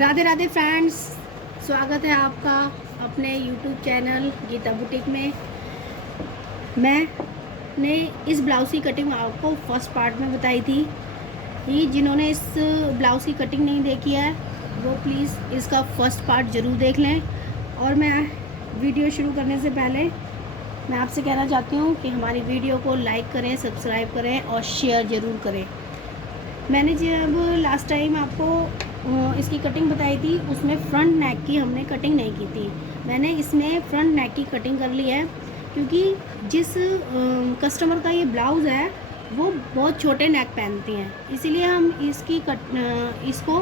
Radhe Radhe friends, स्वागत है आपका अपने यूट्यूब चैनल गीता बुटीक में। मैंने इस ब्लाउज़ की कटिंग आपको फर्स्ट पार्ट में बताई थी। ये जिन्होंने इस ब्लाउज़ की कटिंग नहीं देखी है वो प्लीज़ इसका फर्स्ट पार्ट ज़रूर देख लें। और मैं वीडियो शुरू करने से पहले मैं आपसे कहना चाहती हूँ कि हमारी वीडियो को लाइक करें, सब्सक्राइब करें और शेयर ज़रूर करें। मैंने जब लास्ट टाइम आपको इसकी कटिंग बताई थी उसमें फ्रंट नेक की हमने कटिंग नहीं की थी। मैंने इसमें फ्रंट नेक की कटिंग कर ली है क्योंकि जिस कस्टमर का ये ब्लाउज़ है वो बहुत छोटे नेक पहनती हैं, इसीलिए हम इसको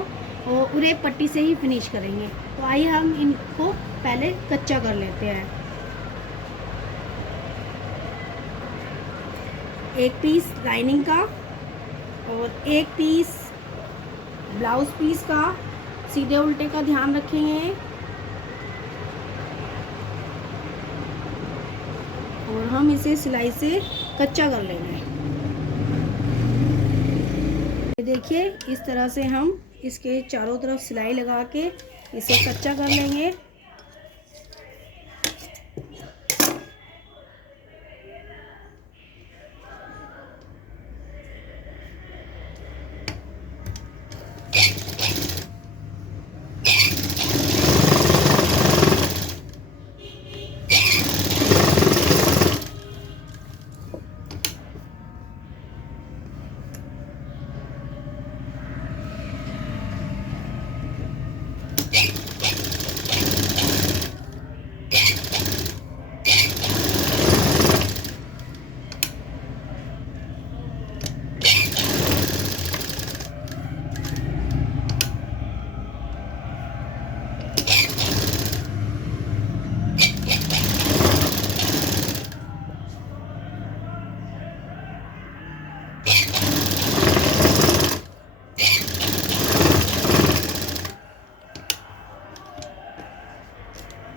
उरेप पट्टी से ही फिनिश करेंगे। तो आइए हम इनको पहले कच्चा कर लेते हैं। एक पीस लाइनिंग का और एक पीस ब्लाउज पीस का सीधे उल्टे का ध्यान रखेंगे और हम इसे सिलाई से कच्चा कर लेंगे। ये देखिए, इस तरह से हम इसके चारों तरफ सिलाई लगा के इसे कच्चा कर लेंगे।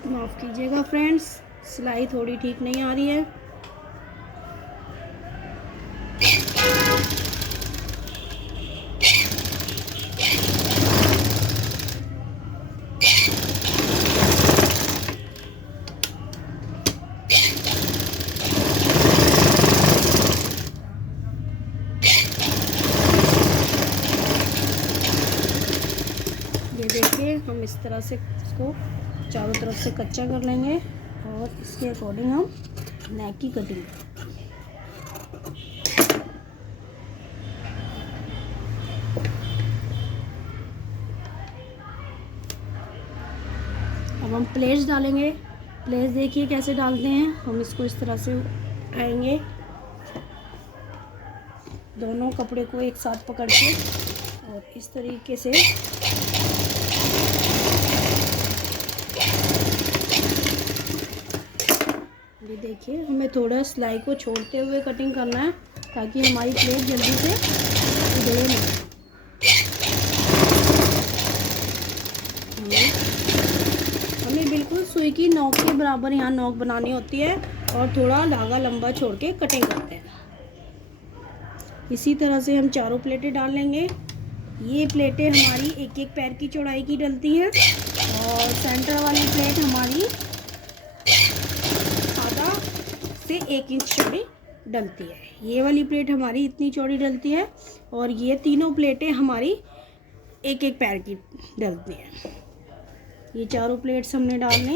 माफ़ कीजिएगा फ्रेंड्स, सिलाई थोड़ी ठीक नहीं आ रही है। ये देखिए, हम इस तरह से इसको चारों तरफ से कच्चा कर लेंगे और इसके अकॉर्डिंग हम नेक की कटिंग। अब हम प्लेट्स डालेंगे। प्लेट्स देखिए कैसे डालते हैं। हम इसको इस तरह से उठाएंगे, दोनों कपड़े को एक साथ पकड़ के और इस तरीके से ये देखिए, हमें थोड़ा सिलाई को छोड़ते हुए कटिंग करना है ताकि हमारी प्लेट जल्दी से उधड़े नहीं। हमें बिल्कुल सुई की नोक के बराबर यहाँ नोक बनानी होती है और थोड़ा धागा लंबा छोड़ के कटिंग करते हैं। इसी तरह से हम चारों प्लेटें डाल लेंगे। ये प्लेटें हमारी एक एक पैर की चौड़ाई की डलती हैं और सेंटर वाली प्लेट हमारी आधा से 1 इंच चौड़ी डलती है। ये वाली प्लेट हमारी इतनी चौड़ी डलती है और ये तीनों प्लेटें हमारी एक एक पैर की डलती हैं। ये चारों प्लेट्स हमने डालने।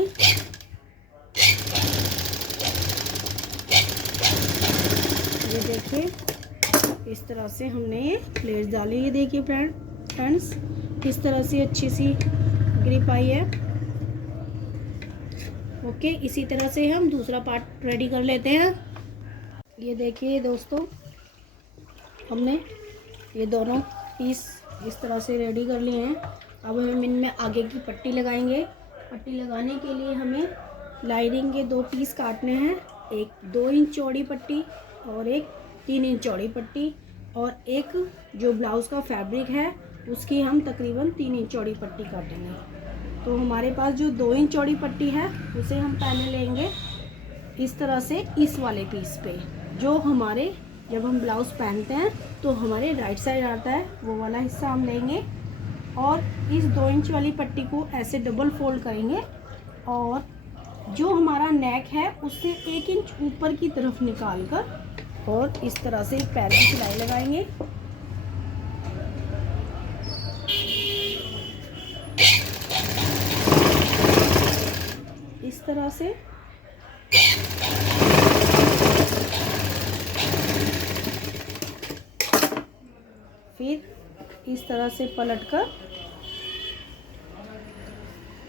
ये देखिए, इस तरह से हमने ये प्लेट्स डाली। ये देखिए फ्रेंड्स, इस तरह से अच्छी सी ग्रिप आई है। ओके, इसी तरह से हम दूसरा पार्ट रेडी कर लेते हैं। ये देखिए दोस्तों, हमने ये दोनों पीस इस तरह से रेडी कर लिए हैं। अब हम इनमें आगे की पट्टी लगाएंगे। पट्टी लगाने के लिए हमें लाइनिंग के 2 पीस काटने हैं, एक 2 इंच चौड़ी पट्टी और एक 3 इंच चौड़ी पट्टी, और एक जो ब्लाउज़ का फैब्रिक है उसकी हम तकरीबन 3 इंच चौड़ी पट्टी काटेंगे। तो हमारे पास जो 2 इंच चौड़ी पट्टी है उसे हम पहले लेंगे इस तरह से इस वाले पीस पे, जो हमारे जब हम ब्लाउज़ पहनते हैं तो हमारे राइट साइड आता है, वो वाला हिस्सा हम लेंगे और इस 2 इंच वाली पट्टी को ऐसे डबल फोल्ड करेंगे और जो हमारा नेक है उससे 1 इंच ऊपर की तरफ निकाल कर और इस तरह से पैर की सिलाई लगाएंगे। इस तरह से फिर इस तरह से पलटकर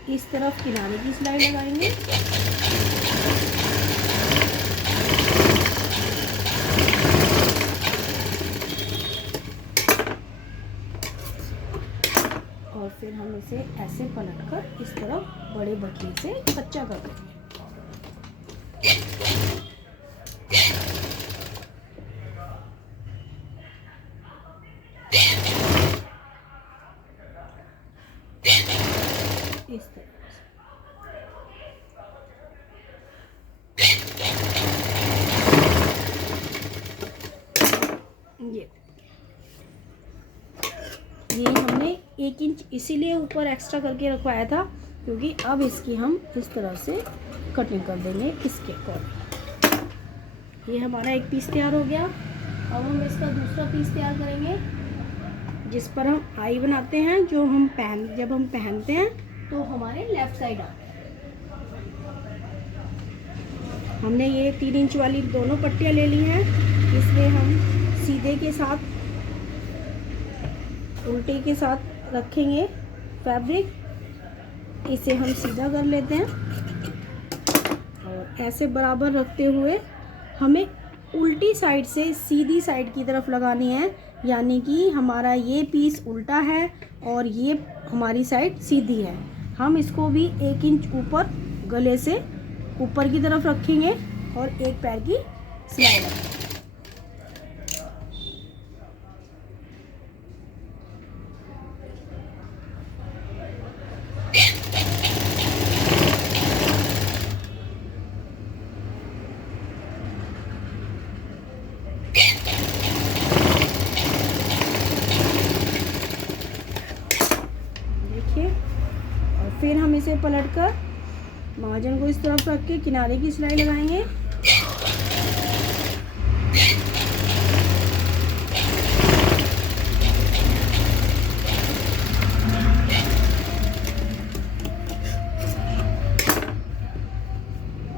इस तरफ किनारे की सिलाई लगाएंगे। और फिर हम इसे ऐसे पलटकर इस तरफ बड़े बटन से कच्चा कर देंगे। इस तरह ये हमने 1 इंच इसीलिए ऊपर एक्स्ट्रा करके रखवाया था क्योंकि अब इसकी हम इस तरह से कटिंग कर देंगे इसके अकॉर्डिंग। ये हमारा एक पीस तैयार हो गया। अब हम इसका दूसरा पीस तैयार करेंगे जिस पर हम आई बनाते हैं, जो हम जब हम पहनते हैं तो हमारे लेफ्ट साइड आते हैं। हमने ये 3 इंच वाली दोनों पट्टियाँ ले ली हैं। इसमें हम सीधे के साथ उल्टे के साथ रखेंगे फैब्रिक, इसे हम सीधा कर लेते हैं और ऐसे बराबर रखते हुए हमें उल्टी साइड से सीधी साइड की तरफ लगानी है, यानी कि हमारा ये पीस उल्टा है और ये हमारी साइड सीधी है। हम इसको भी 1 इंच ऊपर गले से ऊपर की तरफ रखेंगे और एक पैर की सिलाई लगाएंगे। और फिर हम इसे पलटकर मार्जिन को इस तरफ रख के किनारे की सिलाई लगाएंगे।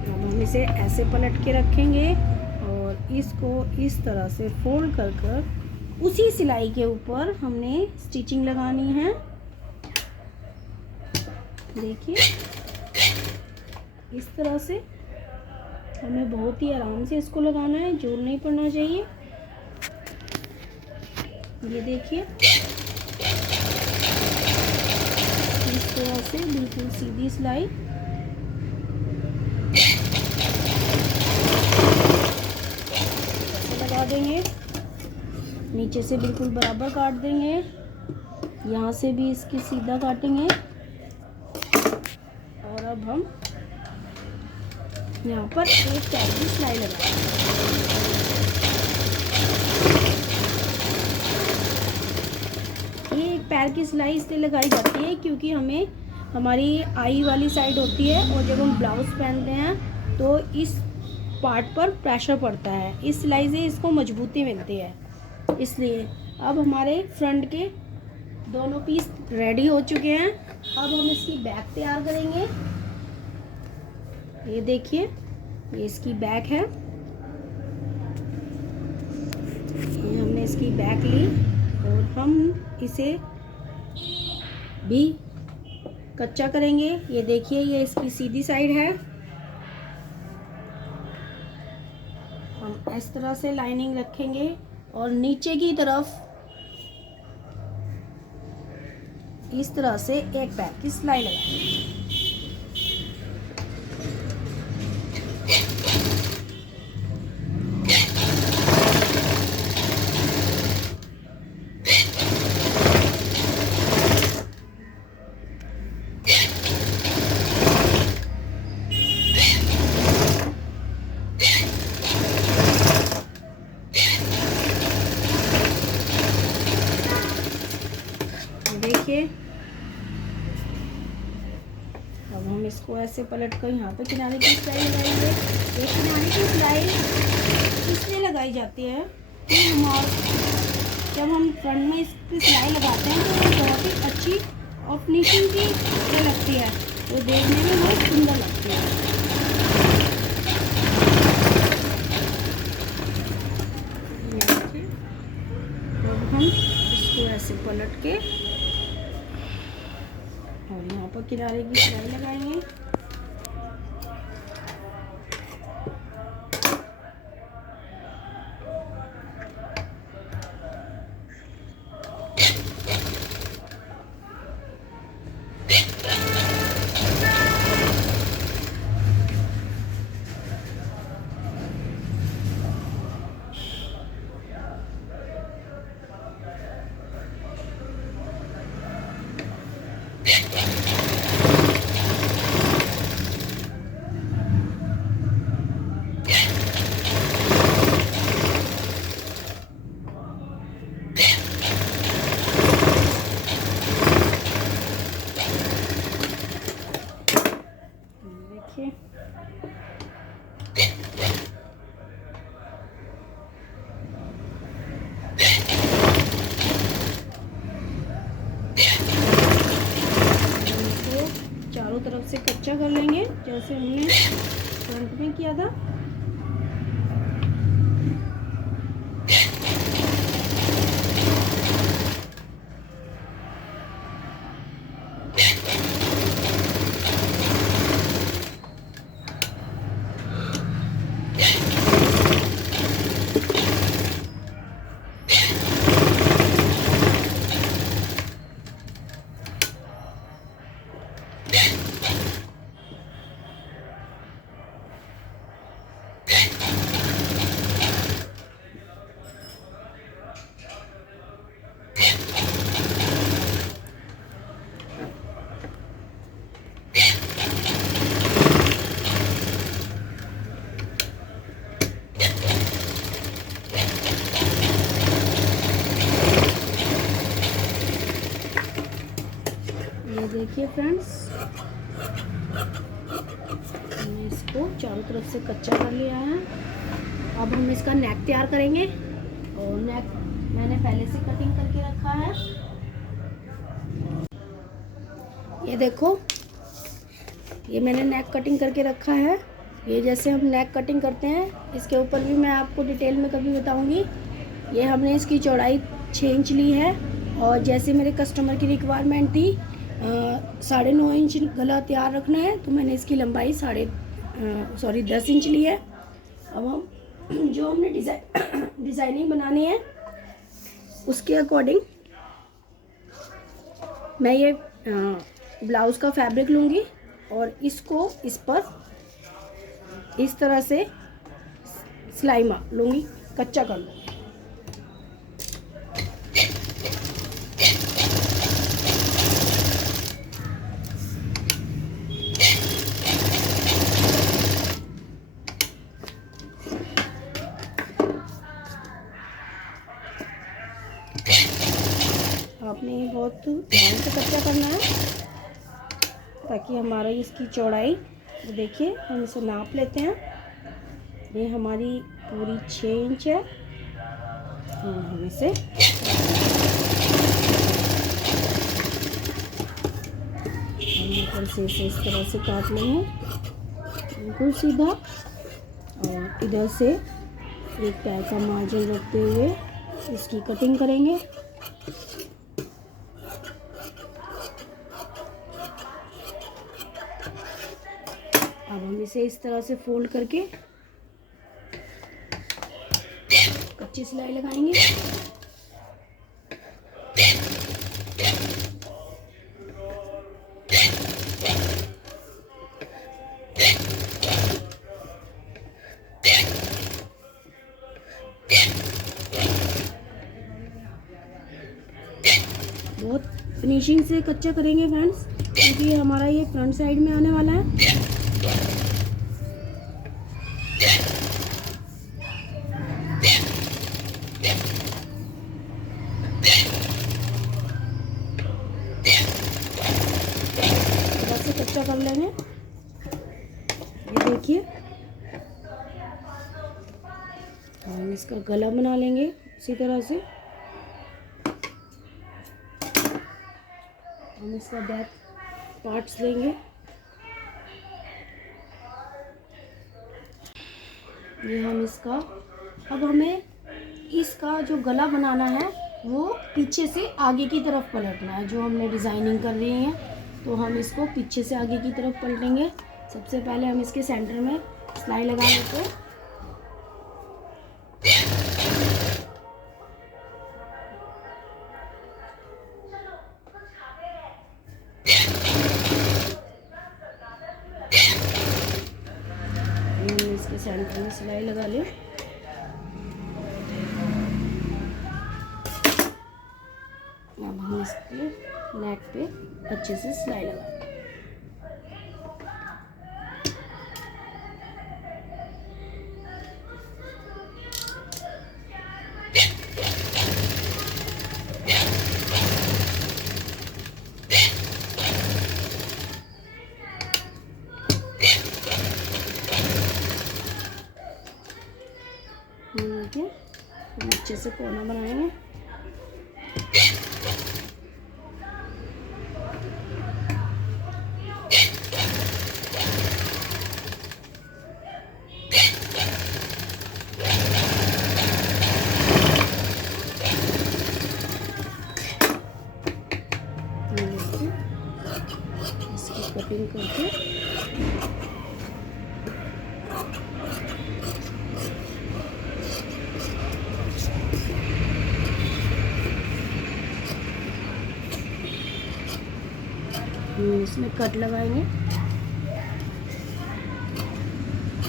अब हम इसे ऐसे पलट के रखेंगे और इसको इस तरह से फोल्ड कर उसी सिलाई के ऊपर हमने स्टिचिंग लगानी है। देखिए इस तरह से हमें बहुत ही आराम से इसको लगाना है, जोर नहीं पड़ना चाहिए। ये देखिए इस तरह से बिल्कुल सीधी सिलाई। ऐसे लगा देंगे, नीचे से बिल्कुल बराबर काट देंगे, यहाँ से भी इसकी सीधा काटेंगे और अब हम यहाँ पर एक पैर की सिलाई लगाएंगे। ये एक पैर की सिलाई इसलिए लगाई जाती है क्योंकि हमें हमारी आई वाली साइड होती है और जब हम ब्लाउज पहनते हैं तो इस पार्ट पर प्रेशर पड़ता है, इस सिलाई से इसको मजबूती मिलती है। इसलिए अब हमारे फ्रंट के दोनों पीस रेडी हो चुके हैं। अब हम इसकी बैक तैयार करेंगे। ये देखिए ये इसकी बैक है। ये हमने इसकी बैक ली और हम इसे भी कच्चा करेंगे। ये देखिए ये इसकी सीधी साइड है। हम इस तरह से लाइनिंग रखेंगे और नीचे की तरफ इस तरह से एक पैर की सिलाई लगाएंगे। देखिए अब हम इसको ऐसे पलट कर यहाँ पे किनारे की सिलाई लगाएंगे। ये किनारे की सिलाई इसलिए लगाई जाती है कि जब हम फ्रंट में इसकी सिलाई लगाते हैं तो वो बहुत ही अच्छी और फिनिशिंग की ये लगती है, तो देखने में बहुत सुंदर लगती है। अब हम इसको ऐसे पलट के और यहाँ पर किनारे की सिलाई लगाएंगे। चारों तरफ से कच्चा कर लेंगे जैसे हमने फ्रंट में किया था। देखिए फ्रेंड्स, हमने इसको चारों तरफ से कच्चा कर लिया है। अब हम इसका नेक तैयार करेंगे और नेक मैंने पहले से कटिंग करके रखा है। ये देखो, ये मैंने नेक कटिंग करके रखा है। ये जैसे हम नेक कटिंग करते हैं, इसके ऊपर भी मैं आपको डिटेल में कभी बताऊंगी। ये हमने इसकी चौड़ाई 6 इंच ली है और जैसे मेरे कस्टमर की रिक्वायरमेंट थी 9.5 इंच गला तैयार रखना है, तो मैंने इसकी लंबाई 10 इंच ली है। अब हम जो हमने डिज़ाइनिंग बनानी है उसके अकॉर्डिंग मैं ये ब्लाउज़ का फैब्रिक लूँगी और इसको इस पर इस तरह से सिलाई मार लूँगी, कच्चा कर लूँगी। आपने ये बहुत ध्यान से कच्चा करना है ताकि हमारा इसकी चौड़ाई, देखिए हम इसे नाप लेते हैं। ये हमारी पूरी 6 इंच है और हम इसे ऊपर से इस तरह से काट लेंगे बिल्कुल सीधा, और इधर से एक पैर का मार्जिन रखते हुए इसकी कटिंग करेंगे। अब हम इसे इस तरह से फोल्ड करके कच्ची सिलाई लगाएंगे। बहुत फिनिशिंग से कच्चा करेंगे फ्रेंड्स, क्योंकि हमारा ये फ्रंट साइड में आने वाला है। एक्स्ट्रा कर लेंगे। ये देखिए, हम इसका गला बना लेंगे उसी तरह से। हम इसका बैक पार्ट्स लेंगे। ये हम इसका, अब हमें इसका जो गला बनाना है वो पीछे से आगे की तरफ पलटना है। जो हमने डिज़ाइनिंग कर रही है तो हम इसको पीछे से आगे की तरफ पलटेंगे। सबसे पहले हम इसके सेंटर में सिलाई लगा लेते हैं। इसके सेंटर में सिलाई लगा लें। अब हम इसके नेक पे अच्छे से सिलाई लगा लें। नीचे से कोना बनाएंगे। इसकी कटिंग करके इसमें कट लगाएंगे।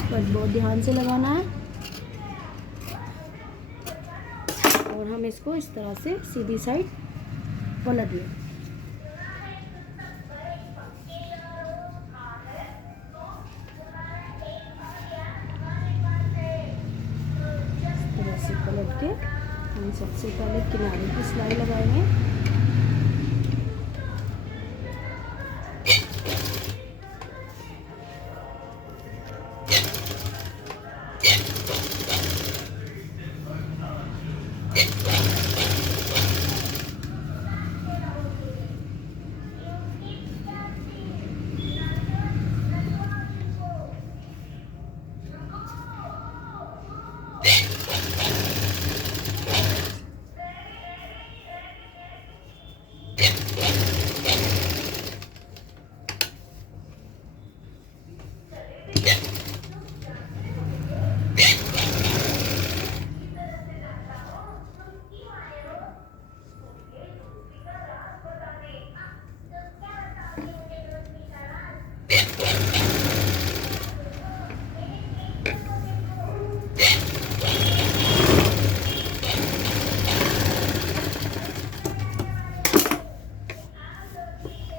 कट बहुत ध्यान से लगाना है और हम इसको इस तरह से सीधी साइड पलट लें। इस तरह से पलट के हम सबसे पहले किनारे की सिलाई लगाएंगे।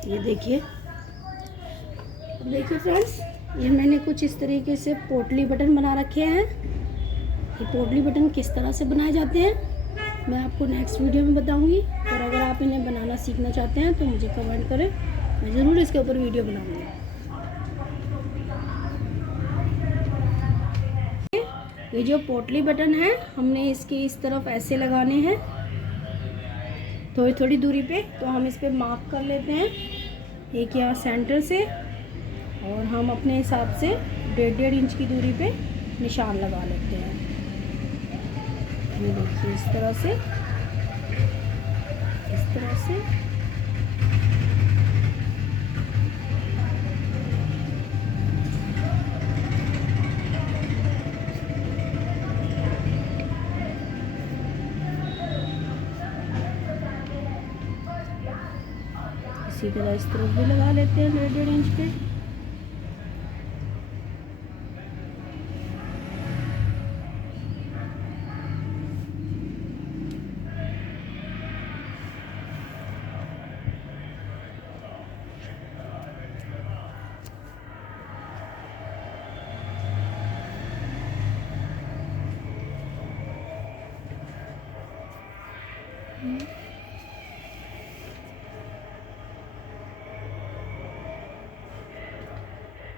ये देखिए फ्रेंड्स, ये मैंने कुछ इस तरीके से पोटली बटन बना रखे हैं। ये पोटली बटन किस तरह से बनाए जाते हैं मैं आपको नेक्स्ट वीडियो में बताऊंगी। और अगर आप इन्हें बनाना सीखना चाहते हैं तो मुझे कमेंट करें, मैं ज़रूर इसके ऊपर वीडियो बनाऊंगी। ये जो पोटली बटन है हमने इसके इस तरफ ऐसे लगाने हैं थोड़ी थोड़ी दूरी पे। तो हम इस पे मार्क कर लेते हैं एक यहाँ सेंटर से, और हम अपने हिसाब से 1.5 इंच की दूरी पे निशान लगा लेते हैं। ये देखिए इस तरह से, इस तरह से। इसी तरह इस तरफ भी लगा लेते हैं 1.5 इंच पे।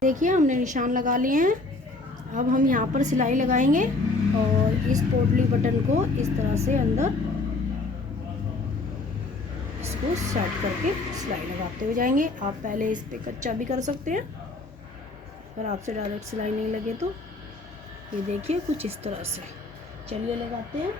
देखिए हमने निशान लगा लिए हैं। अब हम यहाँ पर सिलाई लगाएंगे और इस पोटली बटन को इस तरह से अंदर इसको सेट करके सिलाई लगाते हुए जाएंगे। आप पहले इस पे कच्चा भी कर सकते हैं अगर आपसे डायरेक्ट सिलाई नहीं लगे तो। ये देखिए कुछ इस तरह से। चलिए लगाते हैं।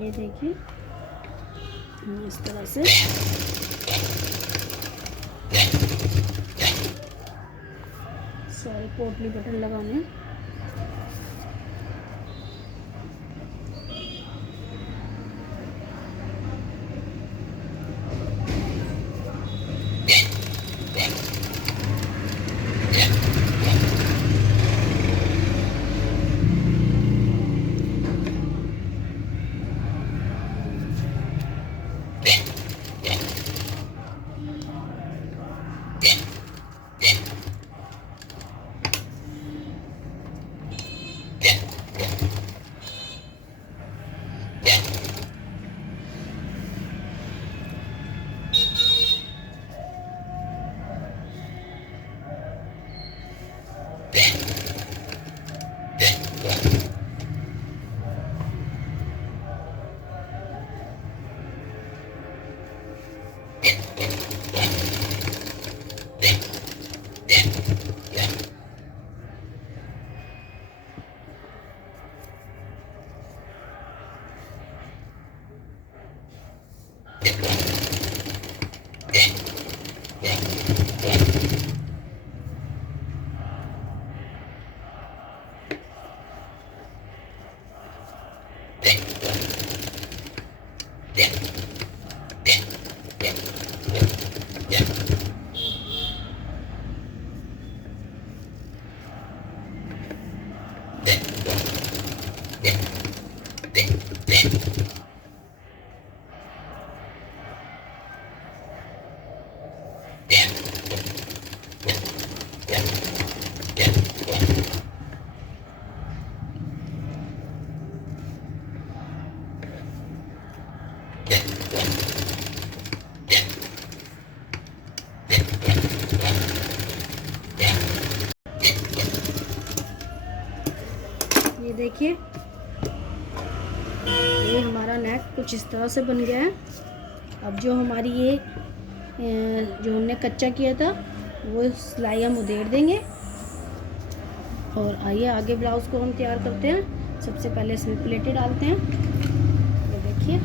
ये देखिए इस तरह से सारे पोटली बटन लगाने। ये देखिए ये हमारा नेक कुछ इस तरह से बन गया है। अब जो हमारी ये जो हमने कच्चा किया था वो सिलाई हम उधेड़ देंगे और आइए आगे ब्लाउज़ को हम तैयार करते हैं। सबसे पहले इसमें प्लेटें डालते हैं। ये देखिए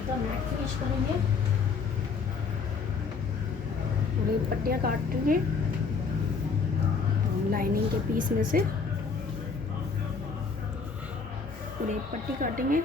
हल्का मैट फिनिश करेंगे। पूरी पट्टियाँ काटेंगे लाइनिंग के पीस में से, पूरी एक पट्टी काटेंगे।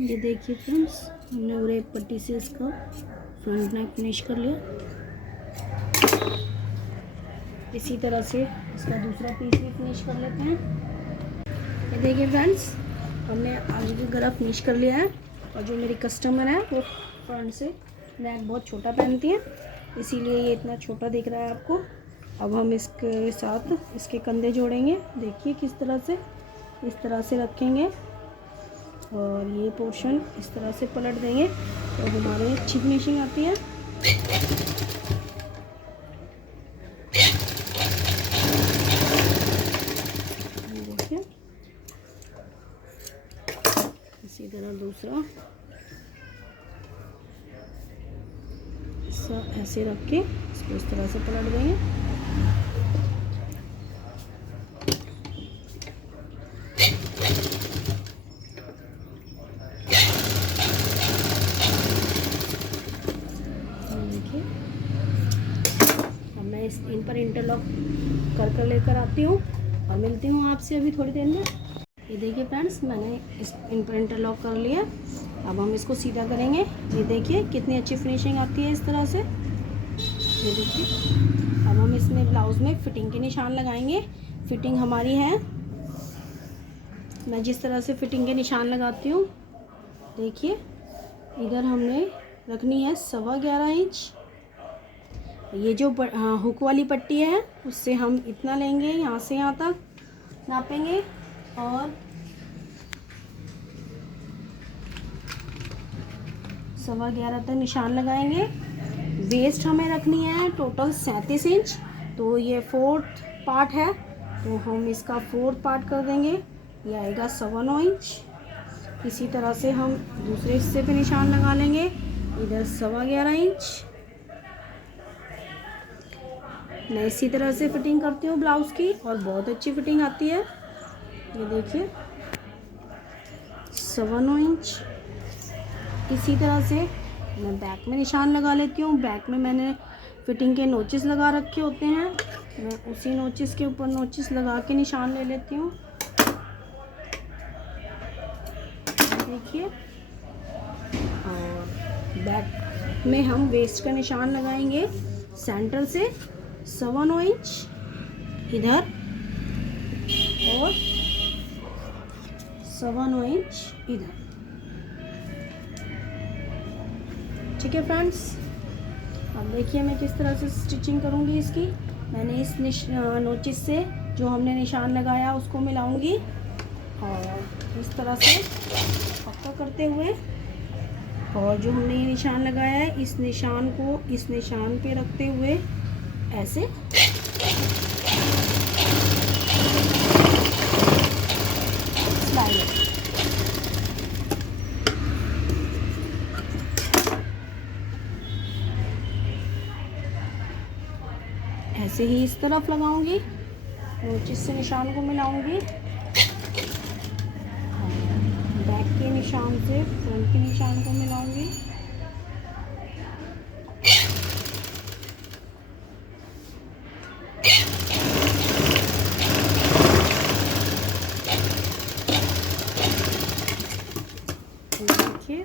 ये देखिए फ्रेंड्स, हमने और एक पट्टी से इसका फ्रंट नेक फिनिश कर लिया। इसी तरह से इसका दूसरा पीस भी फिनिश कर लेते हैं। ये देखिए फ्रेंड्स, हमने आगे की गला फिनिश कर लिया है। और जो मेरी कस्टमर है वो फ्रंट से नेक बहुत छोटा पहनती है, इसीलिए ये इतना छोटा दिख रहा है आपको। अब हम इसके साथ इसके कंधे जोड़ेंगे। देखिए किस तरह से, इस तरह से रखेंगे और ये पोर्शन इस तरह से पलट देंगे तो हमारे अच्छी फिनिशिंग आती है। देखिए इसी तरह दूसरा ऐसे रख के इसको इस तरह से पलट देंगे। देखिए अब मैं इन पर इंटरलॉक कर लेकर आती हूँ और मिलती हूँ आपसे अभी थोड़ी देर में। ये देखिए फ्रेंड्स, मैंने इन पर इंटरलॉक कर लिया। अब हम इसको सीधा करेंगे। ये देखिए कितनी अच्छी फिनिशिंग आती है इस तरह से। ये देखिए अब हम इसमें ब्लाउज़ में फिटिंग के निशान लगाएंगे। फिटिंग हमारी है, मैं जिस तरह से फिटिंग के निशान लगाती हूँ, देखिए इधर हमने रखनी है 11.25 इंच। ये जो हुक वाली पट्टी है उससे हम इतना लेंगे, यहाँ से यहाँ तक नापेंगे और 11.25 तक निशान लगाएंगे। वेस्ट हमें रखनी है टोटल 37 इंच, तो ये 4th पार्ट है तो हम इसका 4th पार्ट कर देंगे, ये आएगा 9.25 इंच। इसी तरह से हम दूसरे हिस्से पे निशान लगा लेंगे, इधर 11.25 इंच। मैं इसी तरह से फिटिंग करती हूँ ब्लाउज़ की और बहुत अच्छी फिटिंग आती है। ये देखिए 9.25 इंच। इसी तरह से मैं बैक में निशान लगा लेती हूँ। बैक में मैंने फिटिंग के नोचेस लगा रखे होते हैं, मैं उसी नोचेस के ऊपर नोचेस लगा के निशान ले लेती हूँ। देखिए और बैक में हम वेस्ट का निशान लगाएंगे सेंटर से 1.25 इंच इधर और 1.25 इंच इधर। ठीक है फ्रेंड्स, अब देखिए मैं किस तरह से स्टिचिंग करूँगी इसकी। मैंने इस नोचिस से जो हमने निशान लगाया उसको मिलाऊंगी और इस तरह से पक्का करते हुए, और जो हमने ये निशान लगाया है इस निशान को इस निशान पे रखते हुए ऐसे स्लाइड, ऐसे ही इस तरफ लगाऊंगी, नोचिस से निशान को मिलाऊंगी, बैक के निशान से फ्रंट के निशान को मिलाऊंगी, देखिए।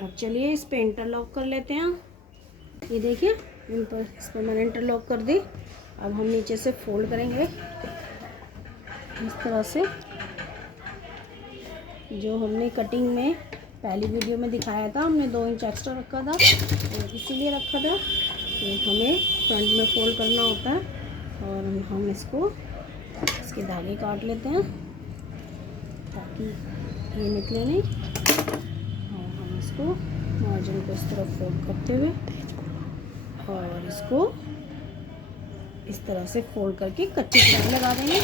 अब चलिए इस पे इंटरलॉक कर लेते हैं। ये देखिए इन पर, इस पर मैंने इंटरलॉक कर दी। अब हम नीचे से फोल्ड करेंगे इस तरह से, जो हमने कटिंग में पहली वीडियो में दिखाया था, हमने 2 इंच एक्स्ट्रा रखा था, तो इसीलिए रखा था कि हमें फ्रंट में फोल्ड करना होता है। और हम इसको इसके धागे काट लेते हैं ताकि ये निकले नहीं, और हम इसको मार्जिन को इस तरफ फोल्ड करते हुए और इसको इस तरह से फोल्ड करके कच्ची सिलाई लगा देंगे।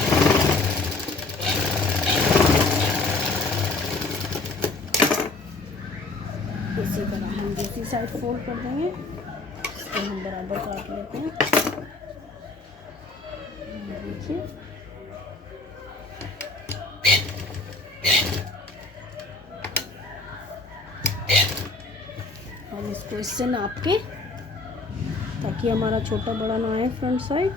इसी तरह हम दूसरी साइड फोल्ड कर देंगे, इसको हम बराबर काट लेते हैं। देखिए हम इसको इससे नाप के, ताकि हमारा छोटा बड़ा ना आए फ्रंट साइड।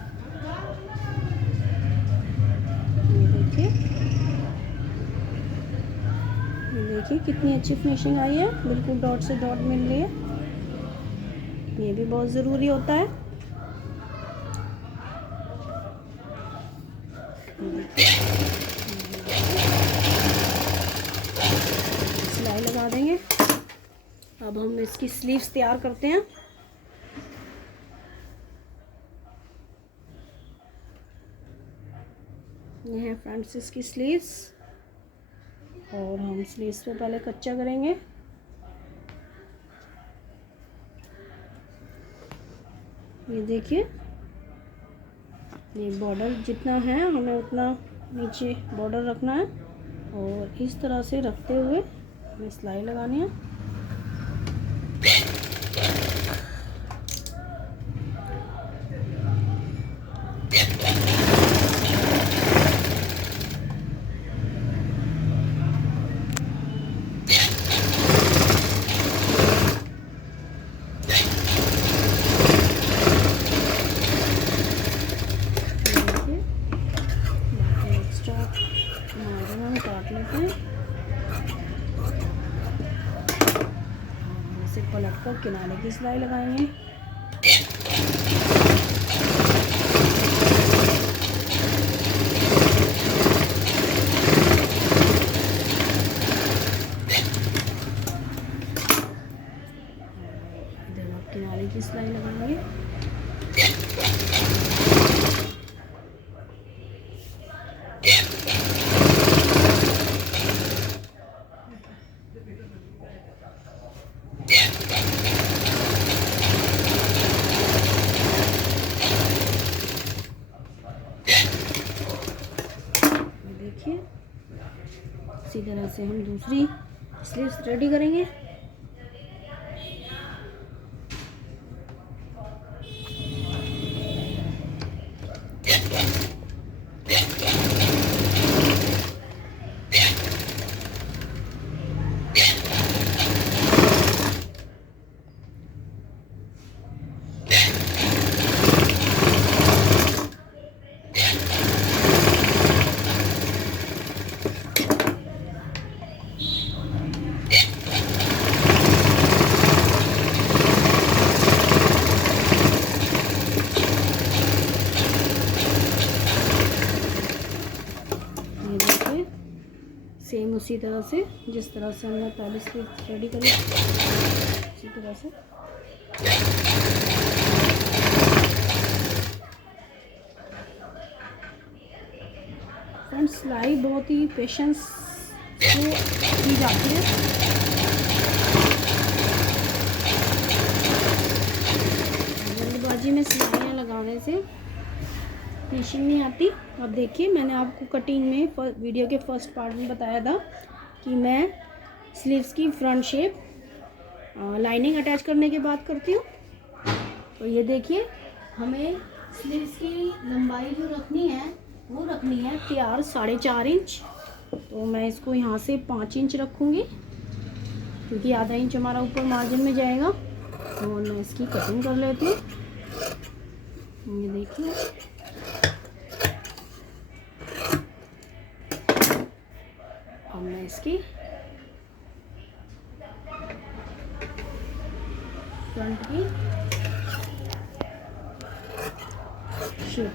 ये देखिए कितनी अच्छी फिनिशिंग आई है, बिल्कुल डॉट से डॉट मिल रही है। ये भी बहुत ज़रूरी होता है। सिलाई लगा देंगे। अब हम इसकी स्लीव्स तैयार करते हैं। ये है फ्रंट से इसकी स्लीव्स, और हम स्लीव्स पे पहले कच्चा करेंगे। ये देखिए, ये बॉर्डर जितना है हमें उतना नीचे बॉर्डर रखना है, और इस तरह से रखते हुए हमें सिलाई लगानी है। काट लेते हैं, इसे पलट कर किनारे की सिलाई लगाएंगे। इधर आप किनारे की सिलाई लगाएंगे। देखिए इसी तरह से हम दूसरी स्लीव्स रेडी करेंगे। इसी तरह से, जिस तरह से हमने पहले स्लीव रेडी करी इसी तरह से। फ्रेंड्स सिलाई बहुत ही पेशेंस से की जाती है। जल्दबाजी में सिलाइयाँ लगाने से फिनिशिंग नहीं आती। अब देखिए, मैंने आपको कटिंग में वीडियो के फर्स्ट पार्ट में बताया था कि मैं स्लीव्स की फ्रंट शेप लाइनिंग अटैच करने के बाद करती हूँ। तो ये देखिए, हमें स्लीव्स की लंबाई जो रखनी है वो रखनी है तैयार 4.5 इंच। तो मैं इसको यहाँ से 5 इंच रखूँगी, क्योंकि आधा इंच हमारा ऊपर मार्जिन में जाएगा। और मैं इसकी कटिंग कर लेती हूँ। ये देखिए, अब मैं इसकी फ्रंट की शेप,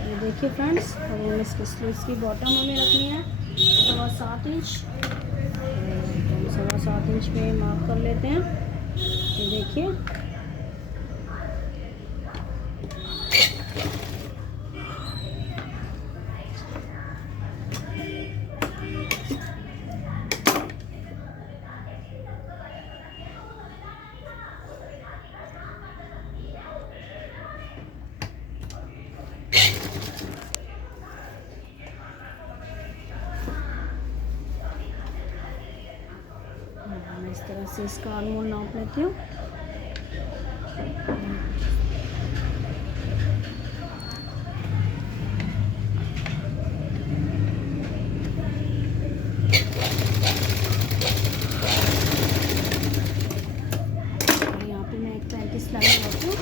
ये देखिए फ्रेंड्स, और इसके स्लीव्स की बॉटम हमें रखनी है 7.25 इंच। तो 7.25 इंच पे मार्क कर लेते हैं। ये देखिए, मैं इस तरह से इसका आर्मोल नाप लेती हूँ। यहाँ पे मैं एक पैर की सिलाई लगाती हूँ,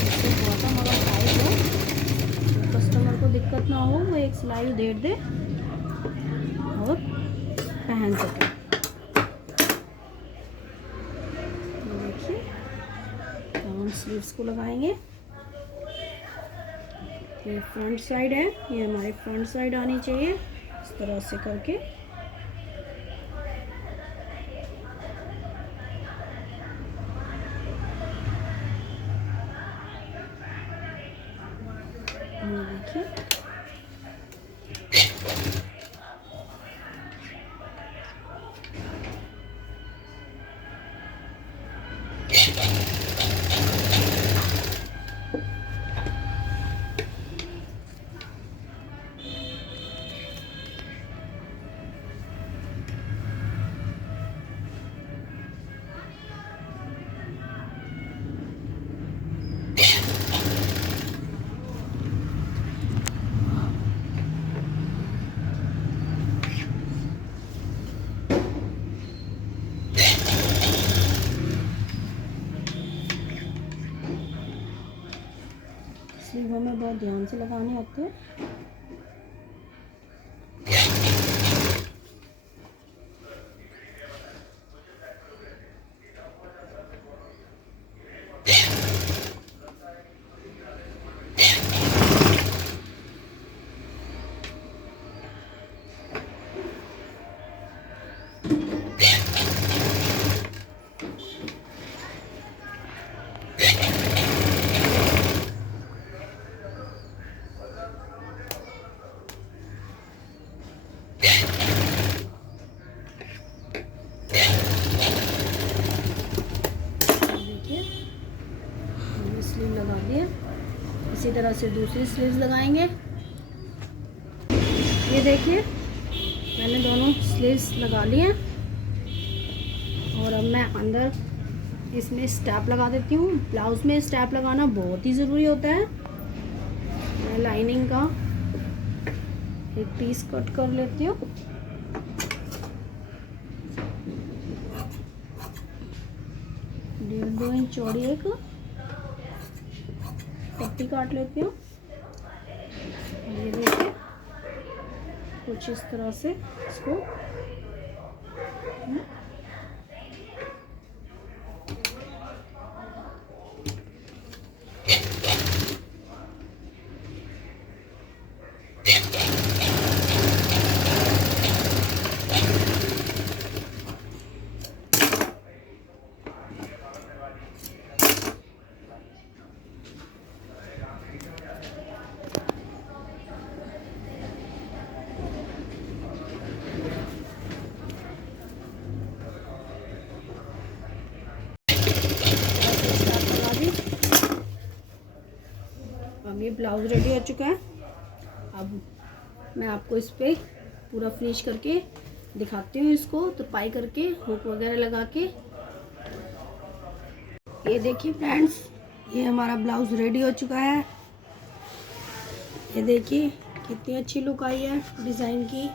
जिससे बॉटम अगर टाइट हो तो कस्टमर को दिक्कत ना हो, वो एक सिलाई उधेड़ दे और पहन सके। देखिए, तो हम स्लीव्स को लगाएंगे। ये फ्रंट साइड है, ये हमारी फ्रंट साइड आनी चाहिए इस तरह से करके। देखिए, स्लीव हमें बहुत ध्यान से लगाने होते हैं। स्लीव लगा दिए, इसी तरह से दूसरी स्लीव्स लगाएंगे। ये देखिए, मैंने दोनों स्लीव्स लगा लिए और अब मैं अंदर इसमें स्टैप लगा देती हूँ। ब्लाउज में स्टैप लगाना बहुत ही ज़रूरी होता है। मैं लाइनिंग का एक पीस कट कर लेती हूँ। 1.5 इंच चौड़ी एक पट्टी काट लेती हूँ। ये देखिए, कुछ इस तरह से इसको ब्लाउज़ रेडी हो चुका है। अब मैं आपको इस पर पूरा फिनिश करके दिखाती हूँ इसको, तुरपाई करके हुक वगैरह लगा के। ये देखिए फ्रेंड्स, ये हमारा ब्लाउज़ रेडी हो चुका है। ये देखिए कितनी अच्छी लुक आई है डिज़ाइन की।